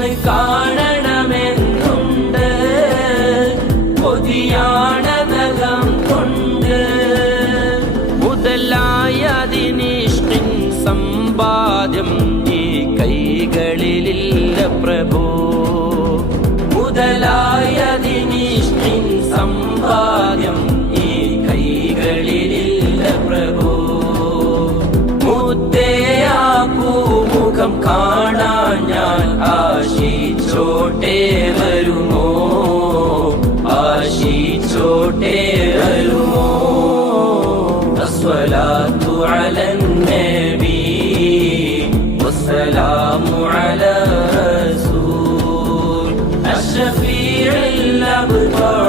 ഒന്ന് കാണണമെന്നുണ്ട്, കൊതിയാണനകം കൊണ്ട്. മുതലായതിനിഷ്കിൻ സമ്പാദ്യം ഈ കൈകളിലില്ല പ്രഭോ, മുതലായതിനിഷ്കിൻ സമ്പാദ്യം ഈ കൈകളിലില്ല പ്രഭോ. മുത്തയാക്കൂ മുഖം കാണാൻ ഞാൻ ആശിച്ചോട്ടെ വരുമോ, ആശിച്ചോട്ടെ വരുമോ. അസ്സലാത്തു അലൻ നബി വസ്സലാമു അലാ റസൂൽ അഷ്ഫീഇൽ അബ്താർ